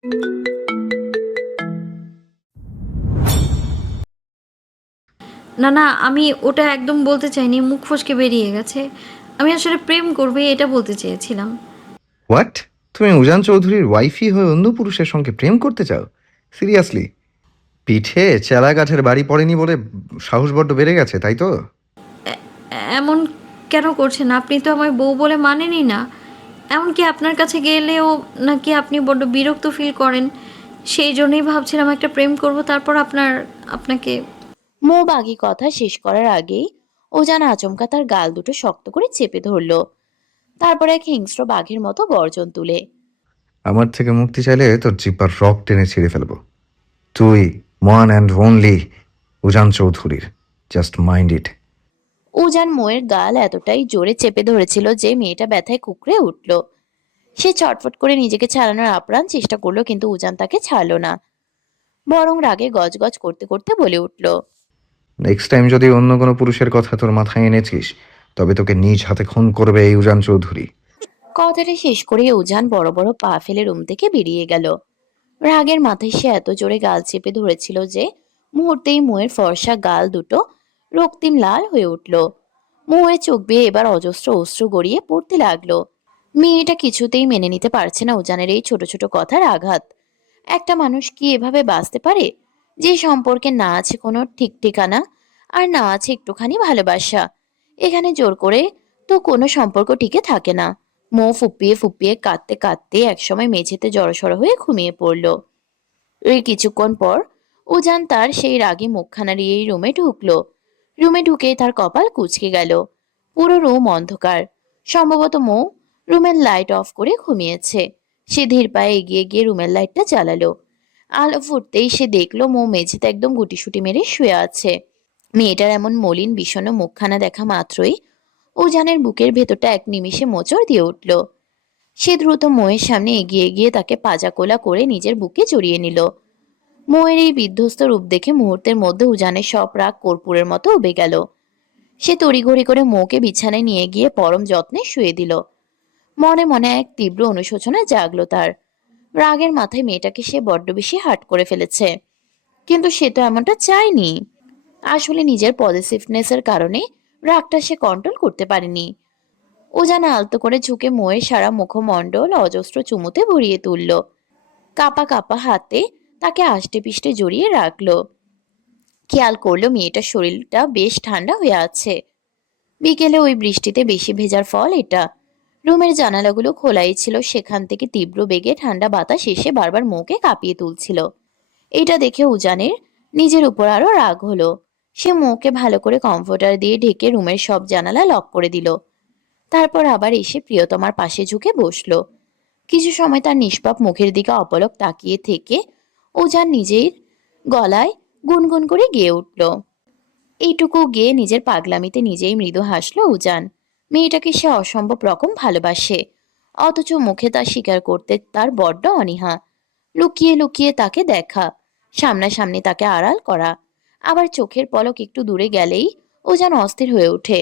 না, না, আমি ওটা একদম বলতে চাইনি। মুখ ফসকে বেরিয়ে গেছে। আমি আসলে প্রেম করবে এটা বলতে চেয়েছিলাম। হোয়াট? তুমি উজান চৌধুরীর ওয়াইফই হয়ে অন্য পুরুষের সঙ্গে প্রেম করতে চাও? সিরিয়াসলি? পিঠে চেলা কাঠের বাড়ি পড়েনি বলে সাহস বড্ড বেড়ে গেছে, তাই তো? এমন কেন করছেন? আপনি তো আমায় বউ বলে মানেনই না। এমনকি আপনার কাছে গেলেও নাকি আপনি বড্ড বিরক্ত ফিল করেন। সেই জন্যই ভাবছিলাম একটা প্রেম করব, তারপর আপনাকে। মৌ-বাগী কথা শেষ করার আগেই উজান আচমকা তার গাল দুটো শক্ত করে চেপে ধরল। তারপর এক হিংস্র বাঘের মতো গর্জন তুলে, আমার থেকে মুক্তি চাইলে তোর জিব্বার রক টেনে ছিঁড়ে ফেলবো। তুই ওয়ান অ্যান্ড অনলি উজান চৌধুরীর। Just mind it. উজান মৌয়ের গাল এতটাই জোরে চেপে ধরেছিল যে মেয়েটা ব্যথায় কুঁকড়ে উঠল। সে চটফট করে নিজেকে ছাড়ানোর আপ্রাণ চেষ্টা করলো, কিন্তু উজান তাকে ছাড়লো না, বরং রাগে গজগজ করতে করতে বলে উঠল, নেক্সট টাইম যদি অন্য কোনো পুরুষের কথা তোর মাথায় এনেছিস, তবে তোকে নিজ হাতে খুন করবে এই উজান চৌধুরী। কথাটা শেষ করে উজান বড় বড় পা ফেলে রুম থেকে বেরিয়ে গেল। রাগের মাথায় সে এত জোরে গাল চেপে ধরেছিল যে মুহূর্তেই মুয়ের ফর্সা গাল দুটো রক্তিম লাল হয়ে উঠল। মুয়ের চোখ বেয়ে এবার অজস্র অশ্রু গড়িয়ে পড়তে লাগলো। মেয়েটা কিছুতেই মেনে নিতে পারছে না উজানের এই ছোট ছোট কথার আঘাত। একটা মানুষ কি এভাবে বাঁচতে পারে, যে সম্পর্কে না আছে কোনো ঠিক ঠিকানা, আর না আছে একটুখানি ভালোবাসা? এখানে জোর করে তো কোনো সম্পর্ক টিকে থাকে না। মৌ ফুপিয়ে ফুপিয়ে কাঁদতে কাঁদতে একসময় মেঝেতে জড়সড় হয়ে ঘুমিয়ে পড়ল। এর কিছুক্ষণ পর উজান তার সেই রাগী মুখখানা নিয়েই রুমে ঢুকলো। রুমে ঢুকেই তার কপাল কুঁচকে গেল। পুরো রুম অন্ধকার। সম্ভবত মৌ রুমের লাইট অফ করে ঘুমিয়েছে। সে ধীর পায়ে এগিয়ে গিয়ে রুমের লাইটটা জ্বালালো। আলো ফুটতেই সে দেখলো মৌ মেঝেতে একদম গুটিসুটি মেরে শুয়ে আছে। মেয়েটার এমন মলিন বিষণ্ণ মুখখানা দেখা মাত্রই উজানের বুকের ভেতরটা এক নিমিষে মোচড় দিয়ে উঠল। সে দ্রুত মৌয়ের সামনে এগিয়ে গিয়ে তাকে পাজাকোলা করে নিজের বুকে জড়িয়ে নিল। মৌয়ের এই বিধ্বস্ত রূপ দেখে মুহূর্তের মধ্যে উজানের সব রাগ কর্পূরের মতো উবে গেল। সে তড়িঘড়ি করে মৌকে বিছানায় নিয়ে গিয়ে পরম যত্নে শুয়ে দিল। মনে মনে এক তীব্র অনুশোচনা জাগলো তার। রাগের মাথায় মেয়েটাকে সে বড্ড বেশি হার্ট করে ফেলেছে, কিন্তু সে তো এমনটা চায়নি। আসলে নিজের পজিটিভনেসের কারণে রাগটা সে কন্ট্রোল করতে পারেনি। উজান আলতো করে ঝুঁকে মৌয়ের সারা মুখমণ্ডল অজস্র চুমুতে ভরিয়ে তুলল। কাপা কাপা হাতে তাকে আষ্টে পিষ্টে জড়িয়ে রাখলো। খেয়াল করলো মেয়েটার শরীরটা বেশ ঠান্ডা হয়ে আছে। বিকেলে ওই বৃষ্টিতে বেশি ভেজার ফল এটা। রুমের জানালাগুলো খোলাই ছিল, সেখান থেকে তীব্র বেগে ঠান্ডা বাতাস এসে বারবার মুখে কাঁপিয়ে তুলছিল। এটা দেখে উজানের নিজের উপর আরো রাগ হলো। সে মুখে ভালো করে কমফোর্টার দিয়ে ঢেকে রুমের সব জানালা লক করে দিল। তারপর আবার এসে প্রিয়তমার পাশে ঝুঁকে বসলো। কিছু সময় তার নিষ্পাপ মুখের দিকে অপলক তাকিয়ে থেকে উজান নিজের গলায় গুনগুন করে গেয়ে উঠল। এইটুকু গেয়ে নিজের পাগলামিতে নিজেই মৃদু হাসলো উজান। মেয়েটাকে সে অসম্ভব রকম ভালোবাসে, অথচ মুখে তা স্বীকার করতে তার বড্ড অনীহা। লুকিয়ে লুকিয়ে তাকে দেখা, সামনাসামনি তাকে আড়াল করা, আবার চোখের পলক একটু দূরে গেলেই উজান অস্থির হয়ে ওঠে।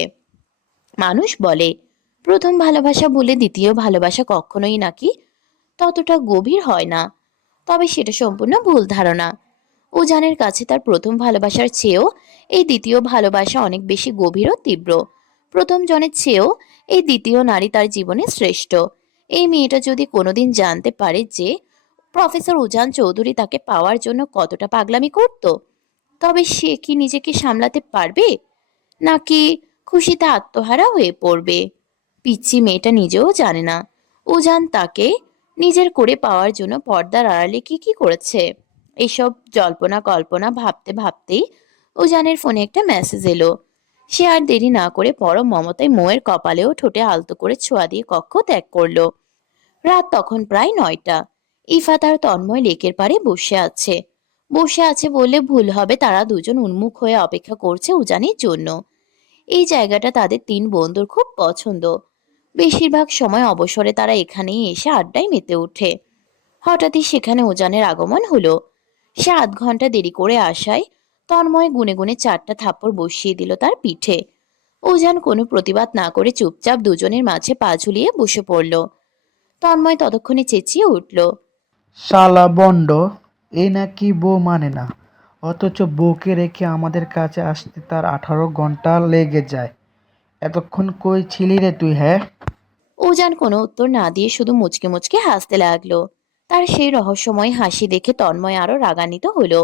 মানুষ বলে প্রথম ভালোবাসা বলে দ্বিতীয় ভালোবাসা কখনোই নাকি ততটা গভীর হয় না, তবে সেটা সম্পূর্ণ ভুল ধারণা। উজানের কাছে তার প্রথম ভালোবাসার চেয়েও এই দ্বিতীয় ভালোবাসা অনেক বেশি গভীর ও তীব্র। প্রথম জনের চেয়েও এই দ্বিতীয় নারী তার জীবনে শ্রেষ্ঠ। এই মেয়েটা যদি কোনোদিন জানতে পারে যে প্রফেসর উজান চৌধুরী তাকে পাওয়ার জন্য কতটা পাগলামি করত, তবে সে কি নিজেকে সামলাতে পারবে, নাকি খুশিতে আত্মহারা হয়ে পড়বে? পিচ্চি মেয়েটা নিজেও জানে না উজান তাকে নিজের করে পাওয়ার জন্য পর্দার আড়ালে কি কি করেছে। এইসব জল্পনা কল্পনা ভাবতে ভাবতেই উজানের ফোনে একটা মেসেজ এলো। সে আর দেরি না করে পরম মমতায় মোয়ের কপালেও ঠোঁটে আলতো করে ছোঁয়া দিয়ে কক্ষ ত্যাগ করলো। রাত তখন প্রায় 9টা। ইফাত আর তন্ময় লেকের পাড়ে বসে আছে। বসে আছে বললে ভুল হবে, তারা দুজন উন্মুখ হয়ে অপেক্ষা করছে উজানের জন্য। এই জায়গাটা তাদের তিন বন্ধুর খুব পছন্দ। বেশিরভাগ সময় অবসরে তারা এখানেই এসে আড্ডায় মেতে ওঠে। হঠাৎই সেখানে উজানের আগমন হলো। সে আধ ঘন্টা দেরি করে আসায় তন্ময় গুনে গুনে 4টা থাপ্পড় বসিয়ে দিল তার পিঠে। উজান কোনো প্রতিবাদ না করে চুপচাপ দুজনের মাঝে পা ঝুলিয়ে বসে পড়ল। তন্ময় ততক্ষণে চেঁচিয়ে উঠল, শালা বন্ড, এই নাকি বউ মানে না, অথচ বউকে রেখে আমাদের কাছে আসতে তার 18 ঘন্টা লেগে যায়। এতক্ষণ কই ছিলি রে তুই, হ্যাঁ? উজান কোনো উত্তর না দিয়ে শুধু মুচকে মুচকে হাসতে লাগলো। তার সেই রহস্যময় হাসি দেখে তন্ময় আরো রাগান্বিত হলো।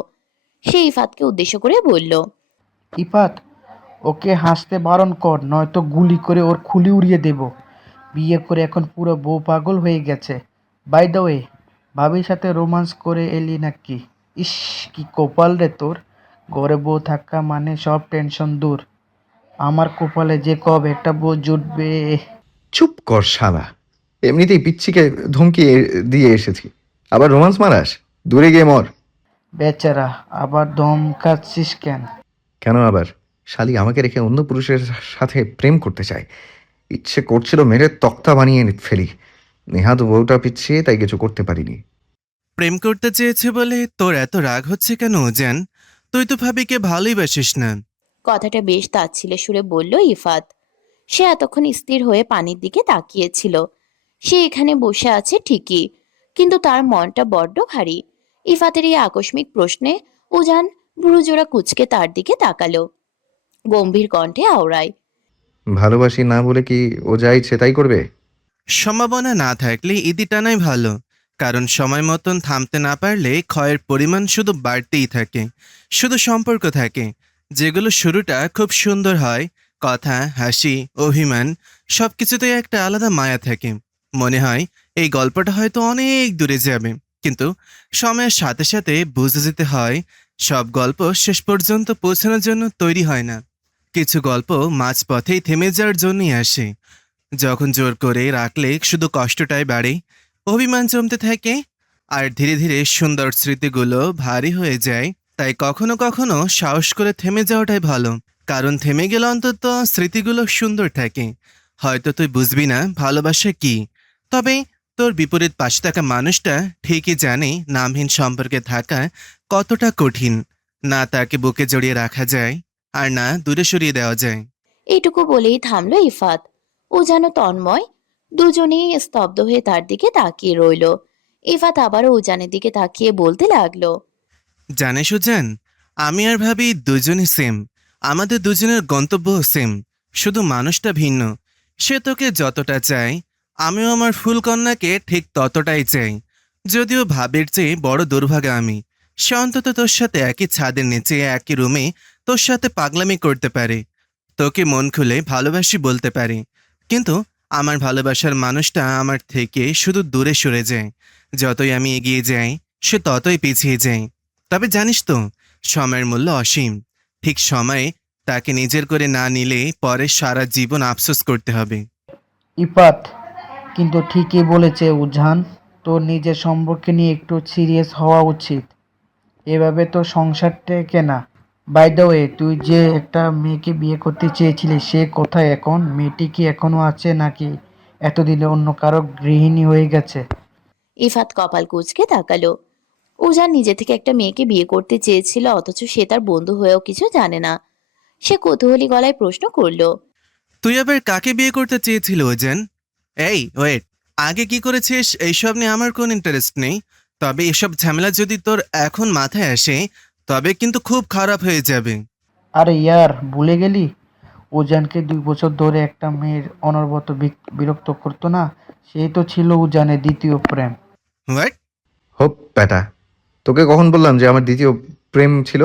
সে ইফাতকে উদ্দেশ্য করে বলল, ইফাত, ওকে হাসতে বারণ কর, নয়তো গুলি করে ওর খুলি উড়িয়ে দেব। বিয়ে করে এখন পুরো বউ পাগল হয়ে গেছে। বাই দ্য ওয়ে, ভাবির সাথে রোমান্স করে এলি নাকি? ইস, কি কপাল রে তোর! ঘরে বউ থাকা মানে সব টেনশন দূর। আমার কপালে যে কবে একটা বউ জুটবে। চুপ কর শালা, এমনিতেই পিচ্ছিকে ধমকি দিয়ে এসেছি, আবার রোমান্স মারাস? দূরে গিয়ে মর। বেচারা, আবার ধমকাচ্ছিস কেন? কেন আবার? শালি আমাকে রেখে অন্য পুরুষের সাথে প্রেম করতে চায়। ইচ্ছে করছিল মেরে তক্তা বানিয়ে ফেলি। নেহাত বউটা পিছিয়ে, তাই কিছু করতে পারিনি। প্রেম করতে চেয়েছে বলে তোর এত রাগ হচ্ছে কেন ওজান? তুই তো ভাবিকে ভালোই বাসিস না। কথাটা বেশ তাচ্ছিল্যের সুরে বলল ইফাত। সে এতক্ষণ স্থির হয়ে পানির দিকে তাকিয়েছিল। সে এখানে বসে আছে ঠিকই, কিন্তু তার মনটা বড্ড ভারী। ইফাতের এই আকস্মিক প্রশ্নে উজান ভ্রুজোড়া কুঁচকে তার দিকে তাকালো, গম্ভীর কণ্ঠে আওড়ায়, ভালোবাসি না বলে কি ও যা ইচ্ছে তাই করবে? সম্ভাবনা না থাকলে ইতি টানাই ভালো, কারণ সময় মতন থামতে না পারলে ক্ষয়ের পরিমাণ শুধু বাড়তেই থাকে। শুধু সম্পর্ক থাকে যেগুলো শুরুটা খুব সুন্দর হয়, কথা, হাসি, অভিমান, সবকিছুতেই একটা আলাদা মায়া থাকে। মনে হয় এই গল্পটা হয়তো অনেক দূরে যাবে, কিন্তু সময়ের সাথে সাথে বুঝে যেতে হয় সব গল্প শেষ পর্যন্ত পৌঁছানোর জন্য তৈরি হয় না। কিছু গল্প মাঝপথেই থেমে যাওয়ার জন্যই আসে। যখন জোর করে রাখলে শুধু কষ্টটাই বাড়ে, অভিমান জমতে থাকে, আর ধীরে ধীরে সুন্দর স্মৃতিগুলো ভারী হয়ে যায়। তাই কখনো কখনো সাহস করে থেমে যাওয়াটাই ভালো, কারণ থেমে গেলে অন্তত স্মৃতিগুলো সুন্দর থাকে। হয়তো তুই বুঝবি না ভালোবাসা কি, তবে তোর বিপরীত পাশে থাকা মানুষটা ঠিকই জানে নামহীন সম্পর্কে থাকা কতটা কঠিন। না তাকে বুকে জড়িয়ে রাখা যায়, আর না দূরে সরিয়ে দেওয়া যায়। এইটুকু বলেই থামলো ইফাত। ও যেন তন্ময় দুজনেই স্তব্ধ হয়ে তার দিকে তাকিয়ে রইল। ইফাত আবারও উজানের দিকে তাকিয়ে বলতে লাগলো, জানিস সুজান, আমি আর ভাবি দুজনই সেম। আমাদের দুজনের গন্তব্য সেম, শুধু মানুষটা ভিন্ন। সে তোকে যতটা চায়, আমিও আমার ফুলকন্যাকে ঠিক ততটাই চাই। যদিও ভাবির চেয়ে বড় দুর্ভাগা আমি। সে অন্তত তোর সাথে একই ছাদের নিচে একই রুমে তোর সাথে পাগলামি করতে পারে, তোকে মন খুলে ভালোবাসি বলতে পারে। কিন্তু আমার ভালোবাসার মানুষটা আমার থেকে শুধু দূরে সরে যায়। যতই আমি এগিয়ে যাই, সে ততই পিছিয়ে যায়। তবে জানিস তো, সময়ের মূল্য অসীম। ঠিক সময়ে তাকে নিজের করে না নিলে পরে সারা জীবন আফসোস করতে হবে। ইফাত কিন্তু ঠিকই বলেছে উজান, তোর নিজের সম্পর্কে নিয়ে একটু সিরিয়াস হওয়া উচিত। এভাবে তো সংসার টেকে না। বাই দ্য ওয়ে, তুই যে একটা মেয়েকে বিয়ে করতে চেয়েছিলি, সে কোথায় এখন? মেয়েটি কি এখনো আছে নাকি এতদিনে অন্য কারো গৃহিণী হয়ে গেছে? ইফাত কপাল কুঁচকে তাকালো। উজান নিজে থেকে একটা মেয়েকে বিয়ে করতে চেয়েছিল, অথচ সে তার বন্ধু হয়েও কিছু জানে না। সে কৌতূহলী গলায় প্রশ্ন করলো, তুই আবার কাকে বিয়ে করতে চেয়েছিল ওজেন? এই ওয়েট, আগে কি করেছিস এইসব নিয়ে আমার কোনো ইন্টারেস্ট নেই। তবে এসব ঝামেলা যদি তোর এখন মাথায় আসে, তবে কিন্তু খুব খারাপ হয়ে যাবে। আরে ইয়ার, ভুলে গেলি? উজানকে 2 বছর ধরে একটা মেয়ের অনবরত বিরক্ত করতো না, সেই তো ছিল উজানের দ্বিতীয় প্রেম। হোয়াট? হোপ ব্যাটা, তোকে কখন বললাম যে আমার দ্বিতীয় প্রেম ছিল?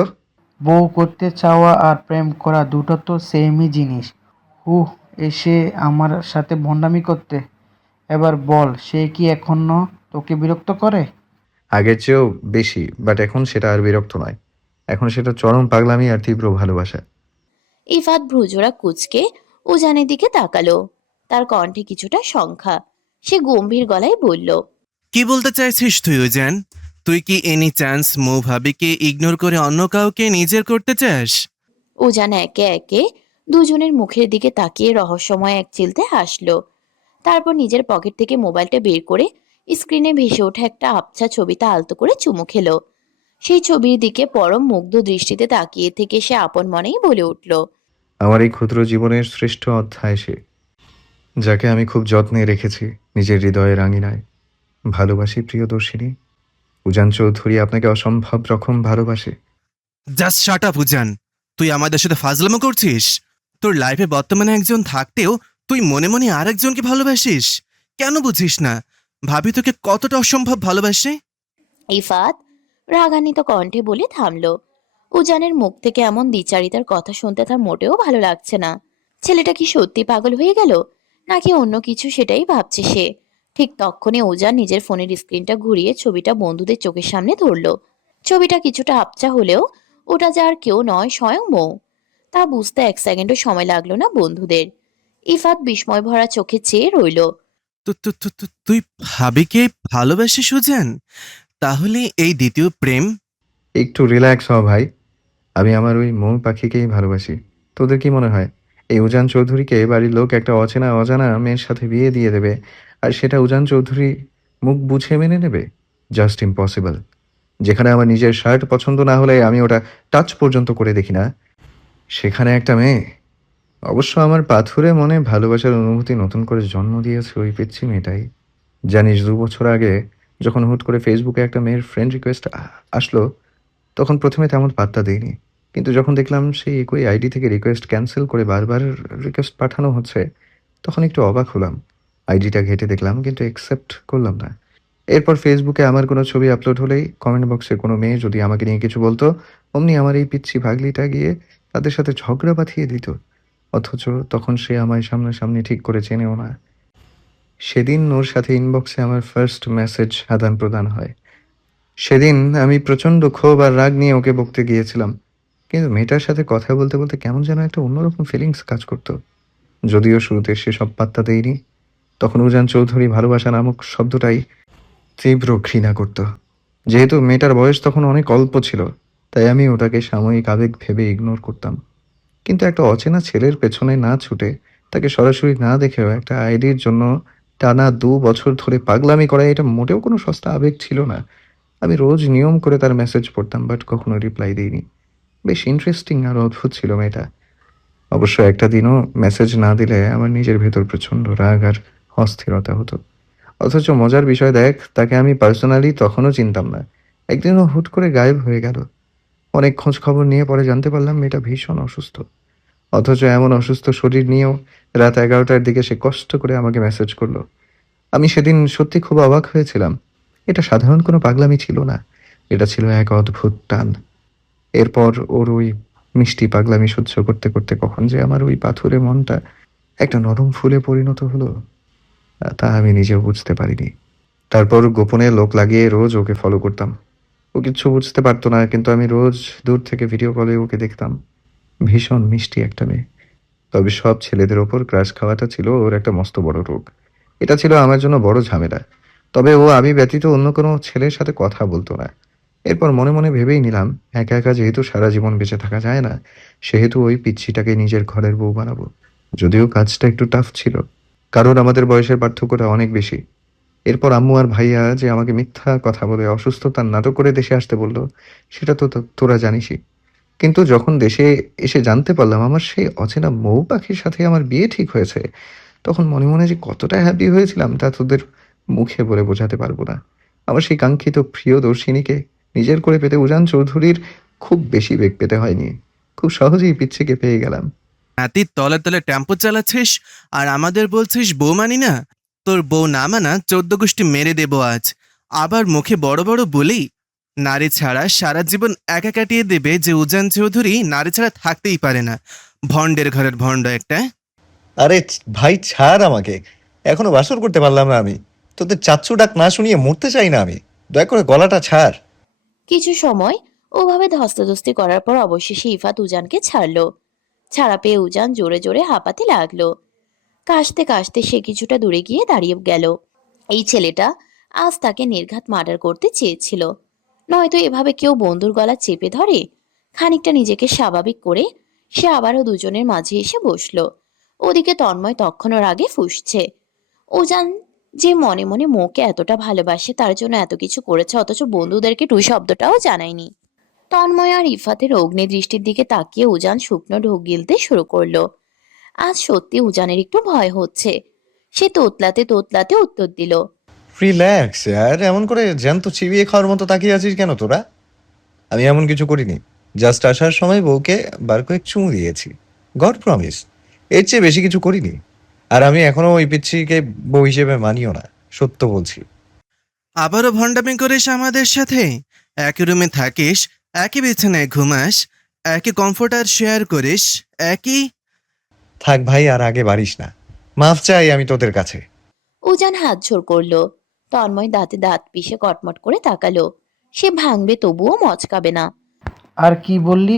বউ করতে চাওয়া আর প্রেম করা দুটো তো সেমই জিনিস। এসে আমার সাথে ভণ্ডামি করতে। এবার বল, সে কি এখনো তোকে বিরক্ত করে? আগের চেয়েও বেশি, বাট এখন সেটা আর বিরক্ত নয়। এখন সেটা চরম পাগলামি আর তীব্র ভালোবাসা। ইফাত ভ্রুজোড়া কুঁচকে উজানের দিকে তাকালো। তার কণ্ঠে কিছুটা সংখ্যা। সে গম্ভীর গলায় বলল, কি বলতে চাইছিস তুই ওজেন? তুই কি এনি চান্স মৌ ভাবিকে ইগনোর করে অন্য কাউকে নিজের করতে চাস? উজান একে একে দুজনের মুখের দিকে তাকিয়ে রহস্যময় এক চিলতে হাসলো। তারপর নিজের পকেট থেকে মোবাইলটা বের করে স্ক্রিনে ভেসে ওঠা একটা আবছা ছবিতে আলতো করে চুমু খেলো। সেই ছবির দিকে পরম মুগ্ধ দৃষ্টিতে তাকিয়ে থেকে সে আপন মনেই বলে উঠল, আমার এই ক্ষুদ্র জীবনের শ্রেষ্ঠ অধ্যায় সে, যাকে আমি খুব যত্নে রেখেছি নিজের হৃদয়ের আঙিনায়। ভালোবাসি প্রিয়দর্শিনী, উজান চৌধুরী আপনাকে অসম্ভব রকম ভালোবাসে। জাস্ট শাট আপ উজান। তুই আমাদের সাথে ফাজলামো করছিস? তোর লাইফে বর্তমানে একজন থাকতেও তুই মনে মনে আরেকজনকে ভালোবাসিস। কেন বুঝিস না ভাবি তোকে কতটা অসম্ভব ভালোবাসে? ইফাত রাগান্বিত কণ্ঠে বলে থামলো। উজানের মুখ থেকে এমন দ্বিচারিতার কথা শুনতে তার মোটেও ভালো লাগছে না। ছেলেটা কি সত্যি পাগল হয়ে গেল নাকি অন্য কিছু, সেটাই ভাবছে সে। ঠিক তখনই উজান নিজের ফোনের স্ক্রিনটা ঘুরিয়ে ছবিটা বন্ধুদের চোখের সামনে ধরলো। ছবিটা কিছুটা আবছা হলেও ওটা যে আর কেউ নয়, স্বয়ং মৌ। তা বুঝতে এক সেকেন্ডও সময় লাগলো না বন্ধুদের। ইফাত বিস্ময় ভরা চোখে চেয়ে রইল। তুই ভাবিকে ভালোবাসিস উজান? তাহলে এই দ্বিতীয় প্রেম? একটু রিল্যাক্স হ ভাই। আমি আমার ওই মৌ পাখিকেই ভালোবাসি। তোদের কি মনে হয় এই উজান চৌধুরীকে বাড়ির লোক একটা অচেনা অজানা মেয়ের সাথে বিয়ে দিয়ে দেবে, আর সেটা উজান চৌধুরী মুখ বুঝে মেনে নেবে? Just impossible. যেখানে আমার নিজের শার্ট পছন্দ না হলে আমি ওটা টাচ পর্যন্ত করে দেখি না, সেখানে একটা মেয়ে। অবশ্য আমার পাথুরে মনে ভালোবাসার অনুভূতি নতুন করে জন্ম দিয়েছে ওই পিচ্ছি মেয়েটাই। জানিস, 2 বছর আগে যখন হুট করে ফেসবুকে একটা মেয়ের ফ্রেন্ড রিকোয়েস্ট আসলো, তখন প্রথমে তেমন পাত্তা দিইনি। কিন্তু যখন দেখলাম সেই একই আইডি থেকে রিকোয়েস্ট ক্যান্সেল করে বারবার রিকোয়েস্ট পাঠানো হচ্ছে, তখন একটু অবাক হলাম। আইডিটা ঘেঁটে দেখলাম কিন্তু অ্যাকসেপ্ট করলাম না। এরপর ফেসবুকে আমার কোনো ছবি আপলোড হলেই কমেন্ট বক্সে কোনো মেয়ে যদি আমাকে নিয়ে কিছু বলতো, অমনি আমার এই পিচ্ছি ভাগলিটা গিয়ে তাদের সাথে ঝগড়া বাঁধিয়ে দিত। অথচ তখন সে আমায় সামনাসামনি ঠিক করে চেনেও না। সেদিন ওর সাথে ইনবক্সে আমার ফার্স্ট মেসেজ আদান প্রদান হয়। সেদিন আমি প্রচণ্ড ক্ষোভ আর রাগ নিয়ে ওকে বকতে গিয়েছিলাম, কিন্তু মেয়েটার সাথে কথা বলতে বলতে কেমন যেন একটা অন্যরকম ফিলিংস কাজ করতো। যদিও শুরুতে সেসব পাত্তা দেয়নি, তখন উজান চৌধুরী ভালোবাসা নামক শব্দটাই তীব্র ঘৃণা করত। যেহেতু মেয়েটার বয়স তখন অনেক অল্প ছিল, তাই আমি ওটাকে সাময়িক আবেগ ভেবে ইগনোর করতাম। কিন্তু একটা অচেনা ছেলের পেছনে না ছুটে, তাকে সরাসরি না দেখেও একটা আইডির জন্য টানা 2 বছর ধরে পাগলামি করা, এটা মোটেও কোনো সস্তা আবেগ ছিল না। আমি রোজ নিয়ম করে তার মেসেজ পড়তাম, বাট কখনো রিপ্লাই দিইনি। বেশ ইন্টারেস্টিং আর অদ্ভুত ছিল মেয়েটা। অবশ্য একটা দিনও মেসেজ না দিলে আমার নিজের ভেতর প্রচণ্ড রাগ আর অস্থিরতা হতো। অথচ মজার বিষয় দেখ, তাকে আমি পার্সোনালি তখনও চিনতাম না। একদিনও হুট করে গায়েব হয়ে গেল। অনেক খোঁজ খবর নিয়ে পরে জানতে পারলাম মেয়েটা ভীষণ অসুস্থ। অথচ এমন অসুস্থ শরীর নিয়েও রাত 11টার দিকে সে কষ্ট করে আমাকে মেসেজ করলো। আমি সেদিন সত্যি খুব অবাক হয়েছিলাম। এটা সাধারণ কোনো পাগলামি ছিল না, এটা ছিল এক অদ্ভুত টান। এরপর ওর ওই মিষ্টি পাগলামি সহ্য করতে করতে কখন যে আমার ওই পাথুরে মনটা একটা নরম ফুলে পরিণত হলো, তা আমি নিজেও বুঝতে পারিনি। তারপর গোপনে লোক লাগিয়ে রোজ ওকে ফলো করতাম। ও কিচ্ছু বুঝতে পারতো না, কিন্তু আমি রোজ দূর থেকে ভিডিও কলে ওকে দেখতাম। ভীষণ মিষ্টি একটা মেয়ে। তবে সব ছেলেদের ওপর ক্রাশ খাওয়াটা ছিল ওর একটা মস্ত বড় রোগ। এটা ছিল আমার জন্য বড় ঝামেলা। তবে ও আমি ব্যতীত অন্য কোনো ছেলের সাথে কথা বলতো না। এরপর মনে মনে ভেবেই নিলাম, একা একা যেহেতু সারা জীবন বেঁচে থাকা যায় না, সেহেতু ওই পিচ্ছিটাকে নিজের ঘরের বউ বানাবো। যদিও কাজটা একটু টাফ ছিল, কারণ আমাদের বয়সের পার্থক্যটা অনেক বেশি। এরপর আম্মু আর ভাইয়া যে আমাকে মিথ্যা কথা বলে অসুস্থতার নাটক করে দেশে আসতে বলল, সেটা তো তোরা জানিসই। কিন্তু যখন দেশে এসে জানতে পারলাম আমার সেই অচেনা মৌ পাখির সাথে আমার বিয়ে ঠিক হয়েছে, তখন মনে মনে যে কতটা হ্যাপি হয়েছিলাম তা তোদের মুখে বলে বোঝাতে পারবো না। আমার সেই কাঙ্ক্ষিত প্রিয়দর্শিনীকে নিজের করে পেতে উজান চৌধুরীর খুব বেশি বেগ পেতে হয়নি। খুব সহজেই পিচ্ছিকে পেয়ে গেলাম। হাতির তলে তলে টেম্পো চালাচ্ছিস আর আমাদের বলছিস বউ মানি না? তোর বউ না মানা 14 গোষ্ঠী মেরে দেবো আজ। আবার মুখে বড় বড় বলি নারী ছাড়া সারা জীবন একা কাটিয়ে দেবে যে উজান চৌধুরী নারী ছাড়া থাকতেই পারে না। ভণ্ডের ঘরের ভণ্ড একটা। আরে ভাই ছাড় আমাকে, এখনো বাসর করতে পারলাম না আমি। তোদের চাচ্চু ডাক না শুনিয়ে মরতে চাই না আমি। দয়া করে গলাটা ছাড়। কিছু সময় ওভাবে ধস্তাধস্তি করার পর অবশেষে ইফাত উজানকে ছাড়লো। ছাড়া পেয়ে উজান জোরে জোরে হাঁপাতে লাগলো। কাশতে কাশতে সে কিছুটা দূরে গিয়ে দাঁড়িয়ে গেল। এই ছেলেটা আজ তাকে নির্ঘাত মার্ডার করতে চেয়েছিল। নয়তো এভাবে কেউ বন্ধুর গলা চেপে ধরে। খানিকটা নিজেকে স্বাভাবিক করে সে আবারও দুজনের মাঝে এসে বসলো। ওদিকে তন্ময় তখনও আগে ফুঁসছে। উজান যে মনে মনে মোকে এতটা ভালোবাসে, তার জন্য এত কিছু করেছে, অথচ বন্ধুদেরকে টুই শব্দটাও জানায়নি। তন্ময় আর ইফাতের অগ্নি দৃষ্টির দিকে তাকিয়ে উজান শুকনো ঢোক গিলতে শুরু করলো। আজ সত্যি উজানের একটু ভয় হচ্ছে। সে তোতলাতে তোতলাতে উত্তর দিল, রিল্যাক্স আর এমন করে জ্যান্ত চিবিয়ে খাওয়ার মতো তাকিয়ে আছিস কেন তোরা? আমি এমন কিছু করিনি। জাস্ট আসার সময় বউকে বার কয়েক চুমু দিয়েছি। গড প্রমিস, এর চেয়ে বেশি কিছু করিনি। আর আমি এখনো ওই পিচ্ছিকে বউ হিসেবে মানিও না, সত্য বলছি। আবারও ভণ্ডামি করিস আমাদের সাথে? একই রুমে থাকিস, একই বিছানায় ঘুমাস, একই কমফোর্টার শেয়ার করিস, একই... থাক ভাই, আর আগে বাড়িস না। মাফ চাই আমি তোদের কাছে। উজান হাত জোড় করলো। তন্ময় দাঁতে দাঁত পিষে কটমট করে তাকালো। সে ভাঙবে তবুও মচকাবে না। আর কি বললি?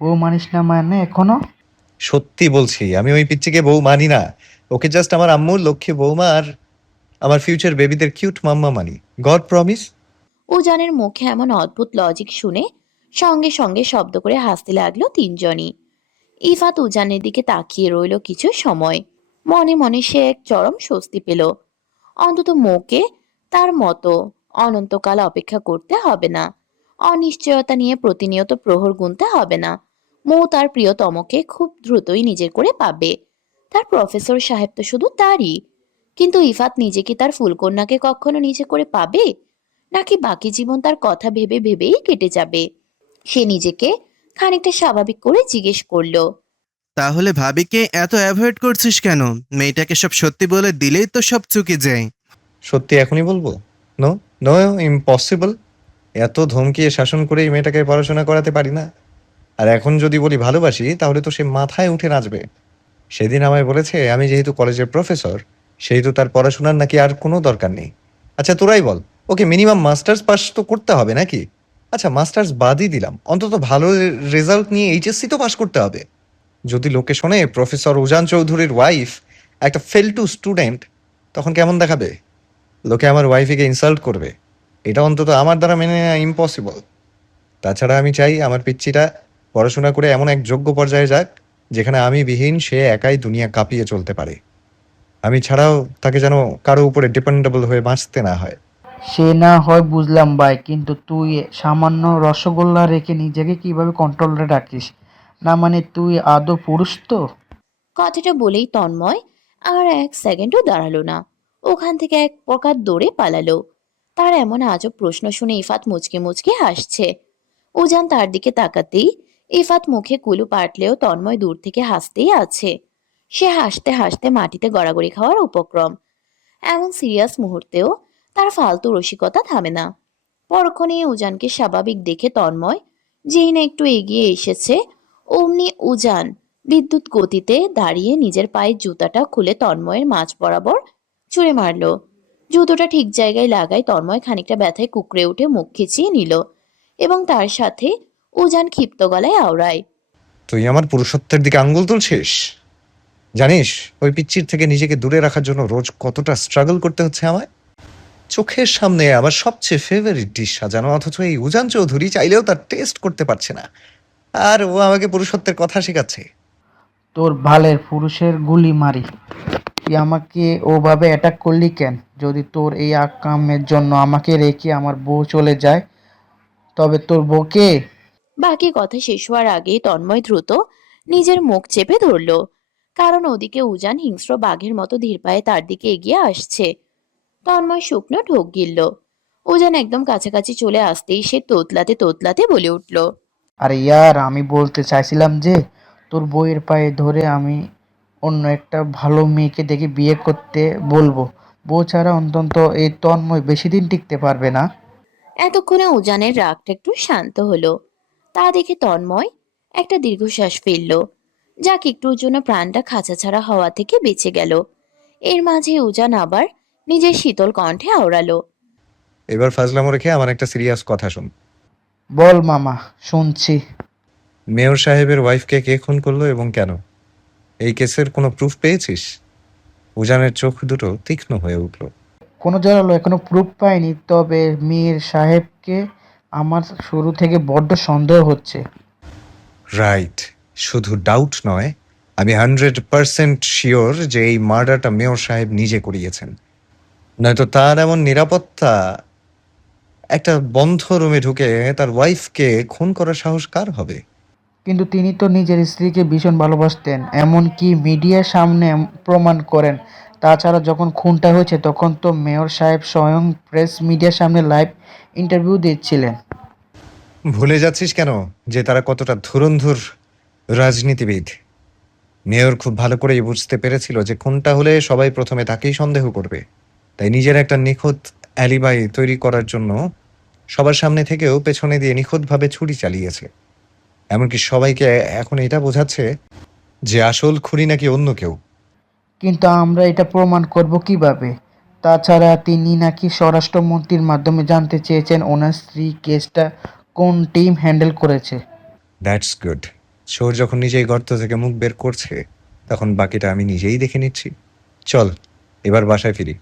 ও মানিস না মানে এখনো? সত্যি বলছি, আমি ওই পিচ্চিকে বউ মানি না। ওকে জাস্ট আমার আম্মুর লক্ষ্মী বৌমা আর আমার ফিউচার বেবিদের কিউট মাম্মা মানি। God promise. উজানের মুখে এমন অদ্ভুত লজিক শুনে সঙ্গে সঙ্গে শব্দ করে হাসতে লাগলো তিনজনই। ইফাত উজানের দিকে তাকিয়ে রইল কিছু সময়। মনে মনে সে এক চরম স্বস্তি পেল। অন্তত মোকে তার মতো অনন্তকাল অপেক্ষা করতে হবে না। অনিশ্চয়তা নিয়ে প্রতিনিয়ত প্রহর গুনতে হবে না। মৌ তার প্রিয়তমকে খুব দ্রুতই নিজের করে পাবে। তার প্রফেসর সাহেব তো শুধু তারই। কিন্তু ইফাত নিজে কি তার ফুলকন্যাকে কখনো নিজে করে পাবে, নাকি বাকি জীবন তার কথা ভেবে ভেবেই কেটে যাবে? সে নিজেকে খানিকটা স্বাভাবিক করে জিজ্ঞেস করলো। তাহলে ভাবিকে এত অ্যাভয়েড করছিস কেন? মেয়েটাকে সব সত্যি বলে দিলেই তো সব চুকে যায়। সত্যি এখনই বলবো? No, no, impossible. এত ধমকিয়ে শাসন করে এই মেয়েটাকে পড়াশোনা করাতে পারি না। আর এখন যদি বলি ভালোবাসি, তাহলে তো সে মাথায় উঠে নাচবে। সেদিন আমায় বলেছে আমি যেহেতু কলেজের প্রফেসর, সেহেতু তার পড়াশোনার নাকি আর কোনো দরকার নেই। আচ্ছা তোরাই বল, ওকে মিনিমাম মাস্টার্স পাস তো করতে হবে নাকি? আচ্ছা মাস্টার্স বাদই দিলাম, অন্তত ভালো রেজাল্ট নিয়ে এইচএসসি তো পাস করতে হবে। যদি লোকে শোনে প্রফেসর উজান চৌধুরীর ওয়াইফ একটা ফেল টু স্টুডেন্ট, তখন কেমন দেখাবে? লোকে আমার ওয়াইফকে ইনসাল্ট করবে। এটা অন্তত আমার দ্বারা মেনে নেওয়া ইম্পসিবল। তাছাড়া আমি চাই আমার পিচ্চিটা পড়াশোনা করে এমন এক যোগ্য পর্যায়ে যাক, যেখানে আমি বিহীন সে একাই দুনিয়া কাঁপিয়ে চলতে পারে। আমি ছাড়াও তাকে যেন কারো উপরে ডিপেন্ডেবল হয়ে বাঁচতে না হয়। সে না হয় বুঝলাম ভাই, কিন্তু তুই সামান্য রসগোল্লা রেখে নিজেকে কিভাবে কন্ট্রোলে রাখিস? না মানে তুই আদৌ পুরুষ তো? কথাটা বলেই তন্ময় আর এক সেকেন্ডও দাঁড়ালো না। ওখান থেকে এক প্রকার দৌড়ে পালালো। তার এমন আজব প্রশ্ন শুনে ইফাত মুচকে মুচকে হাসছে। উজান তার দিকে তাকাতেই ইফাত মুখে কুলু পাটলেও তন্ময় দূর থেকে হাসতেই আছে। সে হাসতে হাসতে মাটিতে গড়াগড়ি খাওয়ার উপক্রম। এমন সিরিয়াস মুহূর্তেও তার ফালতু রসিকতা থামে না। পরক্ষণে উজানকে স্বাভাবিক দেখে তন্ময় যেই না একটু এগিয়ে এসেছে, অমনি উজান বিদ্যুৎ গতিতে দাঁড়িয়ে নিজের পায়ের জুতাটা খুলে তন্ময়ের মাঝ বরাবর ছুঁড়ে মারলো। জুতোটা ঠিক জায়গায় লাগায় তন্ময় খানিকটা ব্যথায় কুকড়ে উঠে মুখ খিচিয়ে নিল এবং তার সাথে উজান ক্ষিপ্ত গলায় আওড়ায়। তুই আমার পুরুষত্বের দিকে আঙ্গুল তুলছিস? জানিস ওই পিচ্চির থেকে নিজেকে দূরে রাখার জন্য রোজ কতটা স্ট্রাগল করতে হচ্ছে আমায়? চোখের সামনে আমার সবচেয়ে ফেভারিট ডিশ সাজানো, অথচ এই উজান চৌধুরী চাইলেও তার টেস্ট করতে পারছে না। আর ও আমাকে পুরুষত্বের কথা শেখাচ্ছে। তোর ভালের পুরুষের গুলি মারি। তুই আমাকে ওভাবে অ্যাটাক করলি কেন? যদি তোর এই আকামের জন্য আমাকে রেখে আমার বউ চলে যায়, তবে তোর বউকে... বাকি কথা শেষ হওয়ার আগেই তন্ময় দ্রুত নিজের মুখ চেপে ধরল, কারণ ওদিকে উজান হিংস্র বাঘের মতো ধীর পায়ে তার দিকে এগিয়ে আসছে। তন্ময় শুকনো ঢোক গিলল। উজান একদম কাছাকাছি চলে আসতেই সে তোতলাতে তোতলাতে বলে উঠল। আরে ইয়ার, আমি বলতে চাইছিলাম যে তোর বউয়ের পায়ে ধরে আমি অন্য একটা ভালো মেয়েকে দেখে বিয়ে করতে বলবো। বউ ছাড়া অন্তত এই তন্ময় বেশি দিন টিকতে পারবে না। এতক্ষণে উজানের রাগটা একটু শান্ত হলো। তা দেখে তন্ময় একটা দীর্ঘশ্বাস ফেলল। যাক, একটুর জন্য প্রাণটা খাঁচা ছাড়া হওয়া থেকে বেঁচে গেল। এর মাঝে উজান আবার নিজের শীতল কণ্ঠে আওড়ালো। এবার ফাজলামো রেখে আমার একটা সিরিয়াস কথা শোন। বল মামা, শুনছি। মেয়র সাহেবের ওয়াইফকে কে খুন করলো এবং কেন? এই কেসের কোনো প্রুফ পেয়েছিস? উজানের চোখ দুটো তীক্ষ্ণ হয়ে উঠল। কোনো জোরালো এখনো প্রুফ পাইনি, তবে মীর সাহেবকে আমার শুরু থেকে বড্ড সন্দেহ হচ্ছে। রাইট, শুধু ডাউট নয়, আমি 100% শিওর যে এই মার্ডারটা মেয়র সাহেব নিজে করিয়েছেন। নয়তো তার এমন নিরাপত্তা, একটা বন্ধ রুমে ঢুকে তার ওয়াইফকে খুন করার সাহস কার হবে? কিন্তু তিনি তো নিজের স্ত্রীকে ভীষণ ভালোবাসতেন, এমনকি মিডিয়ার সামনে প্রমাণ করেন। তাছাড়া যখন খুনটা হয়েছে তখন তো মেয়র সাহেব স্বয়ং প্রেস মিডিয়ার সামনে লাইভ ইন্টারভিউ দিচ্ছিলেন। ভুলে যাচ্ছিস কেন যে তারা কতটা ধুরন্ধুর রাজনীতিবিদ? মেয়র খুব ভালো করেই বুঝতে পেরেছিল যে কোনটা হলে সবাই প্রথমে তাকেই সন্দেহ করবে, তাই নিজের একটা নিখুঁত অ্যালিবাই তৈরি করার জন্য সবার সামনে থেকেও পেছনে দিয়ে নিখুঁতভাবে ছুরি চালিয়েছে। এমনকি সবাইকে এখন এটা বোঝাচ্ছে যে আসল খুনি নাকি অন্য কেউ। কিন্তু আমরা এটা প্রমাণ করব কিভাবে? তাছাড়া তিনি নাকি স্বরাষ্ট্রমন্ত্রীর মাধ্যমে জানতে চেয়েছেন ওনার স্ত্রী কেসটা কোন টিম হ্যান্ডেল করেছে। That's good. চোর যখন নিজেই গর্ত থেকে মুখ বের করছে, তখন বাকিটা আমি নিজেই দেখে নিচ্ছি। চল, এবার বাসায় ফিরি।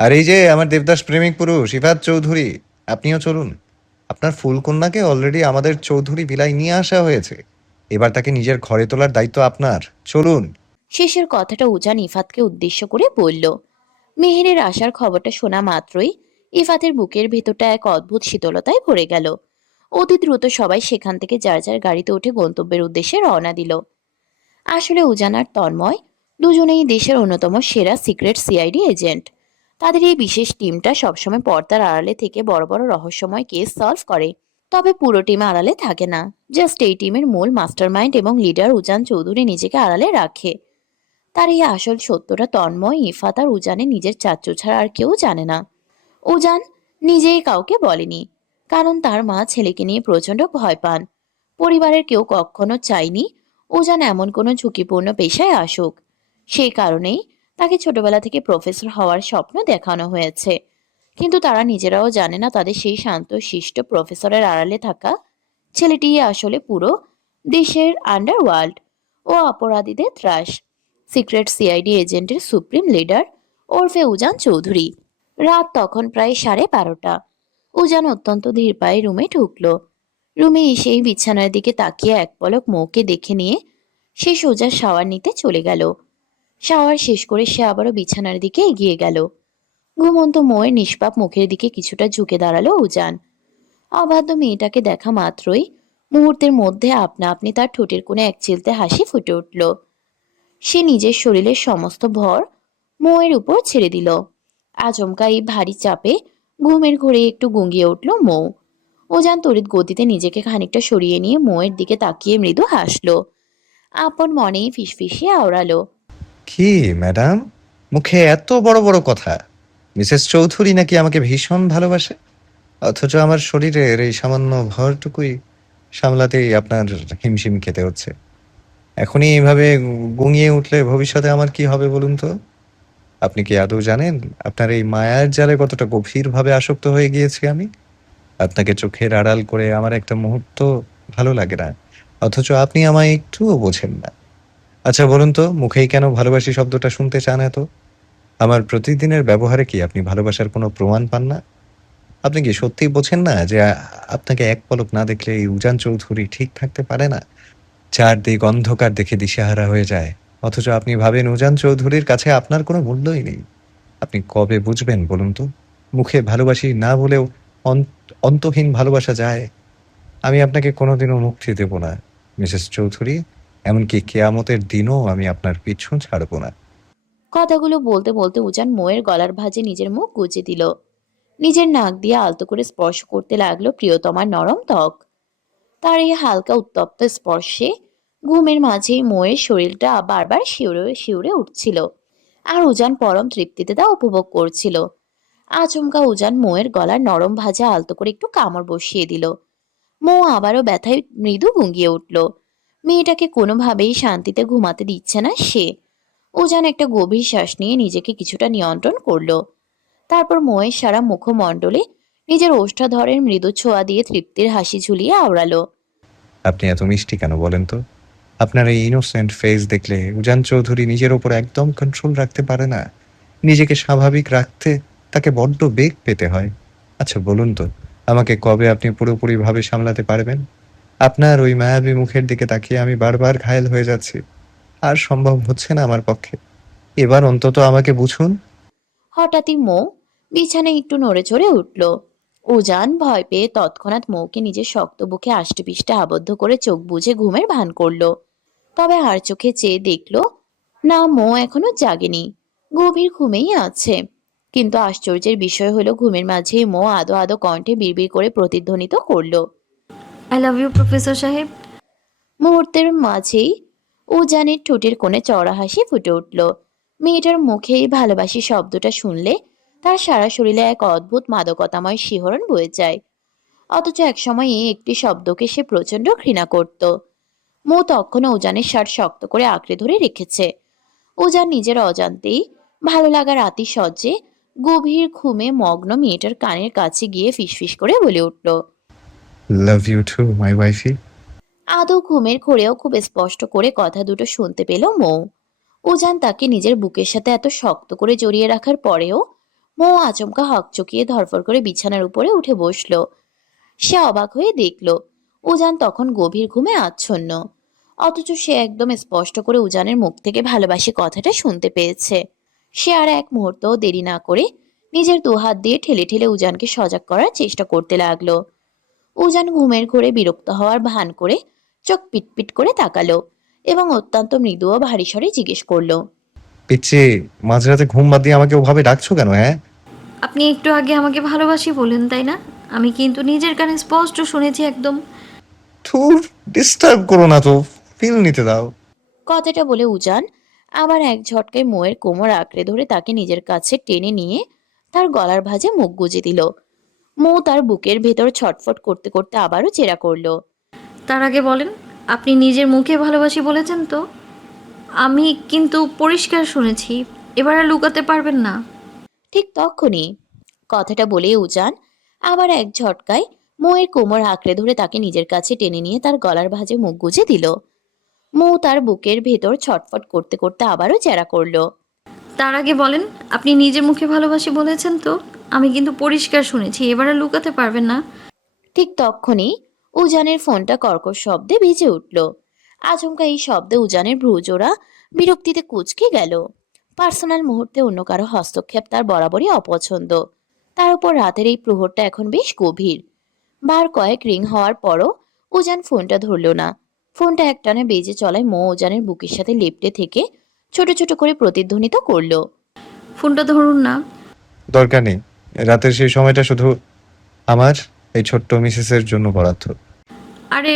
আর এই যে আমার দেবদাস প্রেমিক পুরুষ ইফাত চৌধুরী, আপনিও চলুন। আপনার ফুলকন্যাকে অলরেডি আমাদের চৌধুরী ভিলায় নিয়ে আসা হয়েছে। এবার তাকে নিজের ঘরে তোলার দায়িত্ব আপনার। চলুন। শেষের কথাটা উজান ইফাতকে উদ্দেশ্য করে বলল। মেহেরের আসার খবরটা শোনা মাত্রই ইফাতের বুকের ভেতরটা এক অদ্ভুত শীতলতায় ভরে গেল। অতি দ্রুত সবাই সেখান থেকে যার যার গাড়িতে উঠে গন্তব্যের উদ্দেশ্যে রওনা দিল। আসলে উজান আর তন্ময় দুজনেই দেশের অন্যতম সেরা সিক্রেট সিআইডি এজেন্ট। তাদের এই বিশেষ টিমটা সবসময় পর্দার আড়ালে থেকে বড় বড় রহস্যময় কেস সলভ করে। তবে পুরো টিম আড়ালে থাকে না, জাস্ট এই টিমের মূল মাস্টারমাইন্ড এবং লিডার উজান চৌধুরী নিজেকে আড়ালে রাখে। তার এই আসল সত্যটা তন্ময়, ইফাত আর উজানে নিজের চাচ্চু ছাড়া আর কেউ জানে না। উজান নিজেই কাউকে বলেনি, কারণ তার মা ছেলেকে নিয়ে প্রচন্ড ভয় পান। পরিবারের কেউ কখনো চায়নি উজান এমন কোনো ঝুঁকিপূর্ণ পেশায় আসুক। সেই কারণেই তাকে ছোটবেলা থেকে প্রফেসর হওয়ার স্বপ্ন দেখানো হয়েছে। কিন্তু তারা নিজেরাও জানে না তাদের সেই শান্ত শিষ্ট প্রফেসরের আড়ালে থাকা ছেলেটি আসলে পুরো দেশের আন্ডারওয়ার্ল্ড ও অপরাধীদের ত্রাস, সিক্রেট সিআইডি এজেন্টের সুপ্রিম লিডার ওরফে উজান চৌধুরী। রাত তখন প্রায় 12:30। উজান অত্যন্ত ধীর পায়ে রুমে ঢুকলো। রুমে এসেই বিছানার দিকে তাকিয়ে এক পলক মৌকে দেখে নিয়ে সে সোজা শাওয়ার নিতে চলে গেল। শাওয়ার শেষ করে সে আবারও বিছানার দিকে এগিয়ে গেল। ঘুমন্ত মৌয়ের নিষ্পাপ মুখের দিকে কিছুটা ঝুঁকে দাঁড়ালো উজান। অবাধ্য মেয়েটাকে দেখা মাত্রই মুহূর্তের মধ্যে আপনা আপনি তার ঠোঁটের কোণে এক চিলতে হাসি ফুটে উঠল। সে নিজের শরীরের সমস্ত ভর মৌয়ের উপর ছেড়ে দিল। আচমকা এই ভারী চাপে ঘুমের ঘোরে একটু গুঙ্গিয়ে উঠল মৌ। উজান তড়িৎ গতিতে নিজেকে খানিকটা সরিয়ে নিয়ে মৌয়ের দিকে তাকিয়ে মৃদু হাসল। আপন মনেই ফিসফিসিয়ে আওড়ালো। কি ম্যাডাম, মুখে এত বড় বড় কথা! মিসেস চৌধুরী নাকি আমাকে ভীষণ ভালোবাসে, অথচ আমার শরীরের এই সামান্য ভরটুকুই সামলাতেই আপনার হিমশিম খেতে হচ্ছে। এখনই এইভাবে গুঙিয়ে উঠলে ভবিষ্যতে আমার কি হবে বলুন তো? আপনি কি আদৌ জানেন আপনার এই মায়ার জালে কতটা গভীরভাবে আসক্ত হয়ে গিয়েছি আমি? আপনাকে চোখের আড়াল করে আমার একটা মুহূর্ত ভালো লাগে না, অথচ আপনি আমায় একটুও বোঝেন না। আচ্ছা বলুন তো, মুখেই কেন ভালোবাসি শব্দটা শুনতে চান এত? আমার প্রতিদিনের ব্যবহারে কি আপনি ভালোবাসার কোনো প্রমাণ পান না? আপনি কি সত্যিই বোঝেন না যে আপনাকে এক পলক না দেখলে এই উজান চৌধুরী ঠিক থাকতে পারে না? চারদিক অন্ধকার দেখে দিশেহারা হয়ে যায়, অথচ আপনি ভাবেন উজান চৌধুরীর কাছে আপনার কোনো মূল্যই নেই। আপনি কবে বুঝবেন বলুন তো? মুখে ভালোবাসি না বলেও অন্তহীন ভালোবাসা যায়। আমি আপনাকে কোনোদিনও মুক্তি দেব না মিসেস চৌধুরী। এমনকি কেয়ামতের দিনও আমি আপনার পিছু ছাড়ব না। কথাগুলো বলতে বলতে উজান মৌয়ের গলার ভাঁজে নিজের মুখ গুজে দিল। নিজের নাক দিয়ে আলতো করে স্পর্শ করতে লাগলো প্রিয়তমার নরম ত্বক। তার এই হালকা উত্তপ্ত স্পর্শে ঘুমের মাঝেই মৌয়ের শরীরটা বারবার শিউরে শিউরে উঠছিল। আর উজান পরম তৃপ্তিতে তা উপভোগ করছিল। আচমকা উজান মৌয়ের গলার নরম ভাঁজে আলতো করে একটু কামড় বসিয়ে দিল। মৌ আবারও ব্যথায় মৃদু গুঙ্গিয়ে উঠল। মেয়েটাকে কোনোভাবেই শান্তিতে ঘুমাতে দিচ্ছে না সে। উজান একটা গভীর শ্বাস নিয়ে নিজেকে কিছুটা নিয়ন্ত্রণ করলো। তারপর মৌয়ের সারা মুখমণ্ডলে নিজের ওষ্ঠাধরের মৃদু ছোঁয়া দিয়ে তৃপ্তির হাসি ঝুলিয়ে আওড়ালো। আপনি এত মিষ্টি কেন বলেন তো? আপনার এই ইনোসেন্ট ফেস দেখলে উজান চৌধুরী নিজের ওপর একদম কন্ট্রোল রাখতে পারে না। নিজেকে স্বাভাবিক রাখতে তাকে বড্ড বেগ পেতে হয়। আচ্ছা বলুন তো, আমাকে কবে আপনি পুরোপুরিভাবে সামলাতে পারবেন? আপনার ওই মায়াবী মুখের দিকে তাকিয়ে আমি বারবার ঘায়েল হয়ে যাচ্ছি। আর সম্ভব হচ্ছে না আমার পক্ষে। এবার অন্তত আমাকে বুঝুন। হঠাৎই মৌ বিছানায় একটু নড়ে চড়ে উঠল। উজান ভয় পেয়ে তৎক্ষণাৎ মৌকে নিজের শক্ত বুকে আষ্টেপৃষ্টে আবদ্ধ করে চোখ বুজে ঘুমের ভান করলো। তবে আর চোখে চেয়ে দেখলো না, মৌ এখনো জাগেনি। গভীর ঘুমেই আছে। কিন্তু আশ্চর্যের বিষয় হলো ঘুমের মাঝেই মো আদো আদো কণ্ঠে বিড়বিড় করে প্রতিধ্বনিত করলো। আই লাভ ইউ প্রফেসর সাহেব। মুহূর্তের মাঝেই উজানের ঠোঁটের কোণে চওড়া হাসি ফুটে উঠল। মেয়েটার মুখে এই ভালোবাসি শব্দটা শুনলে তার সারা শরীরে এক অদ্ভুত মাদকতাময় শিহরণ বয়ে যায়। অথচ একসময় এই একটি শব্দকে সে প্রচন্ড ঘৃণা করত। মৌ তখনও উজানের শার্ট শক্ত করে আঁকড়ে ধরে রেখেছে। উজান নিজের অজান্তেই ভালো লাগার আতিশয্যে গভীর ঘুমে মগ্ন মেয়েটার কানের কাছে গিয়ে ফিসফিস করে বলে উঠল। Love you too my wifey. আদৌ ঘুমের ঘোরেও খুব স্পষ্ট করে কথা দুটো শুনতে পেল মৌ। উজান তাকে নিজের বুকের সাথে এত শক্ত করে জড়িয়ে রাখার পরেও মৌ আচমকা হকচকিয়ে ধরফর করে বিছানার উপরে উঠে বসলো। সে অবাক হয়ে দেখল উজান তখন গভীর ঘুমে আচ্ছন্ন। অথচ সে একদম স্পষ্ট করে উজানের মুখ থেকে ভালোবাসি কথাটা শুনতে পেয়েছে। সে আর এক মুহূর্তও দেরি না করে নিজের দুহাত দিয়ে ঠেলে ঠেলে উজানকে সজাগ করার চেষ্টা করতে লাগলো। উজান ঘুমের ঘোরে বিরক্ত হওয়ার ভান করে চোখ পিটপিট করে তাকালো এবং অত্যন্ত মৃদু ও ভারী স্বরে জিজ্ঞেস করলো। পিচ্ছি, মাঝরাতে ঘুম বাদ দিয়ে আমাকে ওভাবে ডাকছো কেন? হ্যাঁ, আপনি একটু আগে আমাকে ভালোবাসি বলেন তাই না? আমি কিন্তু নিজের কানে স্পষ্ট শুনেছি একদম। থুর, ডিস্টার্ব করো না তো, ফিল নিতে দাও। কথাটা বলে উজান আবার এক ঝটকায় মোয়ের কোমর আঁকড়ে ধরে তাকে নিজের কাছে টেনে নিয়ে তার গলার ভাঁজে মুখ গুজে দিল। মৌ তার বুকের ভেতর ছটফট করতে করতে আবারও জেরা করলো। তার আগে বলেন, আপনি নিজের মুখে ভালোবাসি বলেছেন তো? আমি কিন্তু পরিষ্কার শুনেছি। এবার আর লুকাতে পারবেন না। ঠিক তখনই কথাটা বলে উজান আবার এক ঝটকায় মৌয়ের কোমর আঁকড়ে ধরে তাকে নিজের কাছে টেনে নিয়ে তার গলার ভাঁজে মুখ গুজে দিল। মৌ তার বুকের ভেতর ছটফট করতে করতে আবারও জেরা করলো। তার আগে বলেন, আপনি নিজের মুখে ভালোবাসি বলেছেন তো? আমি কিন্তু পরিষ্কার শুনেছি। এবার আর লুকাতে পারবেন না। ঠিক তখনই উজানের ফোনটা কর্কশ শব্দে বেজে উঠল। আচমকা এই শব্দে উজানের ভ্রুজোড়া বিরক্তিতে কুঁচকে গেল। পার্সোনাল মুহূর্তে অন্য কারো হস্তক্ষেপ তার বরাবরই অপছন্দ। তার উপর রাতের এই প্রহরটা এখন বেশ গভীর। বার কয়েক রিং হওয়ার পরও উজান ফোনটা ধরল না। ফোনটা একটানে বেজে চলায় মৌ উজানের বুকের সাথে লেপ্টে থেকে ছোট ছোট করে প্রতিধ্বনিত করলো। ফোনটা ধরুন না। দরকার নেই, রাতের সেই সময়টা শুধু আমার এই ছোট্ট মিসেসের জন্য বরাদ্দ। আরে,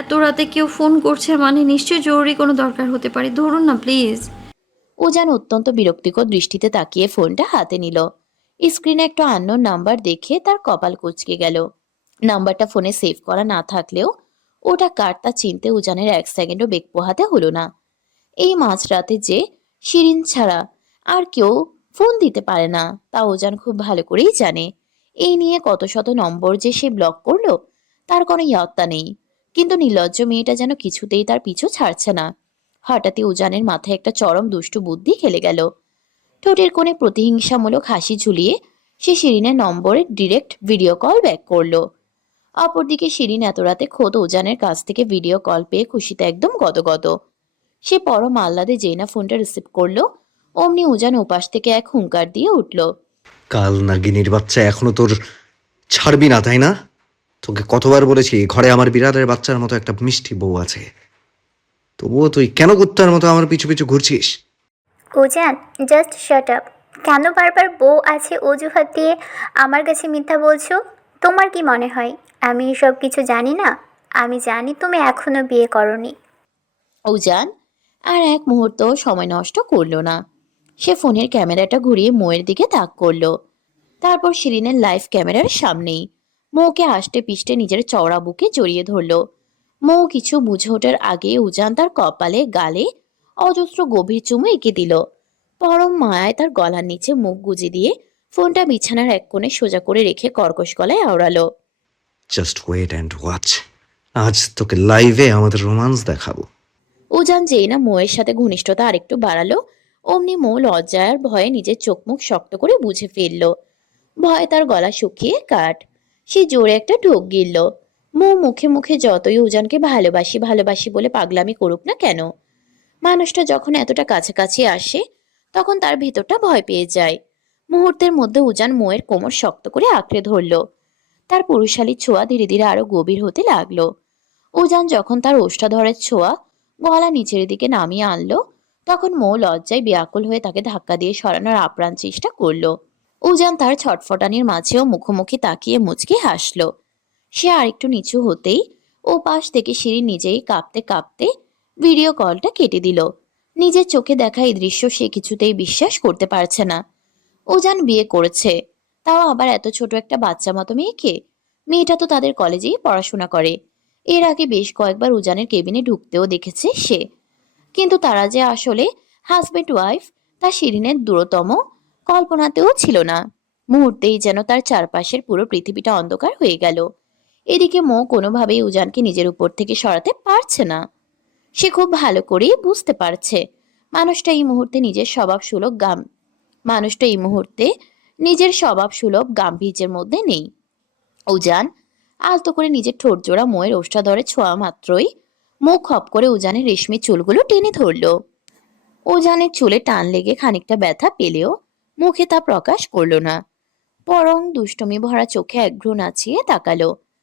এত রাতে কেউ ফোন করছে মানে নিশ্চয়ই জরুরি কোনো দরকার হতে পারে। ধরুন না প্লিজ। উজান অত্যন্ত বিরক্তিকর দৃষ্টিতে তাকিয়ে ফোনটা হাতে নিল। স্ক্রিনে একটা আননোন নাম্বার দেখে তার কপাল কুঁচকে গেল। নাম্বারটা ফোনে সেভ করা না থাকলেও ওটা কার তা চিনতে উজানের এক সেকেন্ডও বেগ পোহাতে হলো না। এই মাঝরাতে যে শিরিন ছাড়া আর কেউ ফোন দিতে পারে না তা উজান খুব ভালো করেই জানে। এই নিয়ে কত শত নম্বর যে সে ব্লক করলো তার কোনো ইয়ত্তা নেই। কিন্তু নির্লজ্জ মেয়েটা যেন কিছুতেই তার পিছু ছাড়ছে না। হঠাৎই উজানের মাথায় একটা চরম দুষ্টু বুদ্ধি খেলে গেল। ঠোঁটের কোণে প্রতিহিংসামূলক হাসি ঝুলিয়ে সে শিরিনের নম্বরে ডিরেক্ট ভিডিও কল ব্যাক করলো। অপরদিকে শিরিন এত রাতে খোদ উজানের কাছ থেকে ভিডিও কল পেয়ে খুশিতে একদম গদগদ। সে পরম আহ্লাদে যেই না ফোনটা রিসিভ করলো অমনি উজান উপাস থেকে এক হুঙ্কার দিয়ে উঠল। কাল নাগিনীর বাচ্চা, এখনো তোর ছাড়বি না তাই না? তোকে কতবার বলেছি ঘরে আমার বিড়ালের বাচ্চার মতো একটা মিষ্টি বউ আছে, তবুও তুই কেন কুত্তার মতো আমার পিছু পিছু ঘুরছিস? উজান, জাস্ট শাট আপ। কেন বারবার বউ আছে অজুহাত দিয়ে আমার কাছে মিথ্যা বলছো? তোমার কি মনে হয় আমি এসব কিছু জানি না? আমি জানি তুমি এখনো বিয়ে করনি। উজান আর এক মুহূর্ত সময় নষ্ট করলো না। সে ফোনের ক্যামেরাটা ঘুরিয়ে মৌয়ের দিকে তাক করলো। তারপর শিরিনের লাইভ ক্যামেরার সামনেই মৌকে আষ্টে পিষ্টে নিজের চওড়া বুকে জড়িয়ে ধরলো। মৌ কিছু বুঝে ওঠার আগে উজান তার কপালে গালে অজস্র গভীর চুমু এঁকে দিল। পরম মায়ায় তার গলার নিচে মুখ গুজে দিয়ে ফোনটা বিছানার এক কোণে সোজা করে রেখে কর্কশ গলায় আওড়ালো। জাস্ট ওয়েট অ্যান্ড ওয়াচ, আজ তোকে লাইভে আমাদের রোমান্স দেখাবো। উজান যেই না মৌয়ের সাথে ঘনিষ্ঠতা আরেকটু বাড়ালো অমনি মৌ লজ্জায় আর ভয়ে নিজের চোখ মুখ শক্ত করে বুঝে ফেলল। ভয়ে তার গলা শুকিয়ে কাঠ। সে জোরে একটা ঢোক গিলল। মৌ মুখে মুখে যতই উজানকে ভালোবাসি ভালোবাসি বলে পাগলামি করুক না কেন, মানুষটা যখন এতটা কাছাকাছি আসে তখন তার ভেতরটা ভয় পেয়ে যায়। মুহূর্তের মধ্যে উজান মৌয়ের কোমর শক্ত করে আঁকড়ে ধরল। তার পুরুষালী ছোঁয়া ধীরে ধীরে আরো গভীর হতে লাগলো। উজান যখন তার ওষ্ঠাধরের ছোঁয়া গলা নিচের দিকে নামিয়ে আনলো তখন মৌ লজ্জায় ব্যাকুল হয়ে তাকে ধাক্কা দিয়ে সরানোর আপ্রাণ চেষ্টা করলো। উজান তার ছটফটানির মাঝেও মুখোমুখি তাকিয়ে মুচকি হাসলো। সে আরেকটু নিচু হতেই ও পাশ থেকে সিঁড়ি নিজেই কাঁপতে কাঁপতে ভিডিও কলটা কেটে দিল। নিজের চোখে দেখা এই দৃশ্য সে কিছুতেই বিশ্বাস করতে পারছে না। উজান বিয়ে করেছে, তাও আবার এত ছোট একটা বাচ্চা মতো মেয়েকে। মেয়েটা তো তাদের কলেজেই পড়াশোনা করে। এর আগে বেশ কয়েকবার উজানের কেবিনে ঢুকতেও দেখেছে সে। কিন্তু তারা যে আসলে হাজবেন্ড ওয়াইফ তা শিরিনের দূরতম কল্পনাতেও ছিল না। মুহূর্তেই যেন তার চারপাশের পুরো পৃথিবীটা অন্ধকার হয়ে গেল। এদিকে মৌ কোনোভাবেই উজানকে নিজের উপর থেকে সরাতে পারছে না। সে খুব ভালো করেই বুঝতে পারছে মানুষটা এই মুহূর্তে নিজের স্বভাব সুলভ গাম্ভীর্যের মধ্যে নেই। উজান আলতো করে নিজের ঠোঁট জোড়া মৌয়ের ওষ্ঠাধরে ছোঁয়া মাত্রই মুখ খপ করে উজানের রেশমি চুলগুলো টেনে ধরলো। উজানের চুলে টান লেগে খানিকটা ব্যথা পেলেও মুখে তা প্রকাশ করলো না, বরং দুষ্টুমি ভরা চোখে একভ্রু নাচিয়ে তাকালো।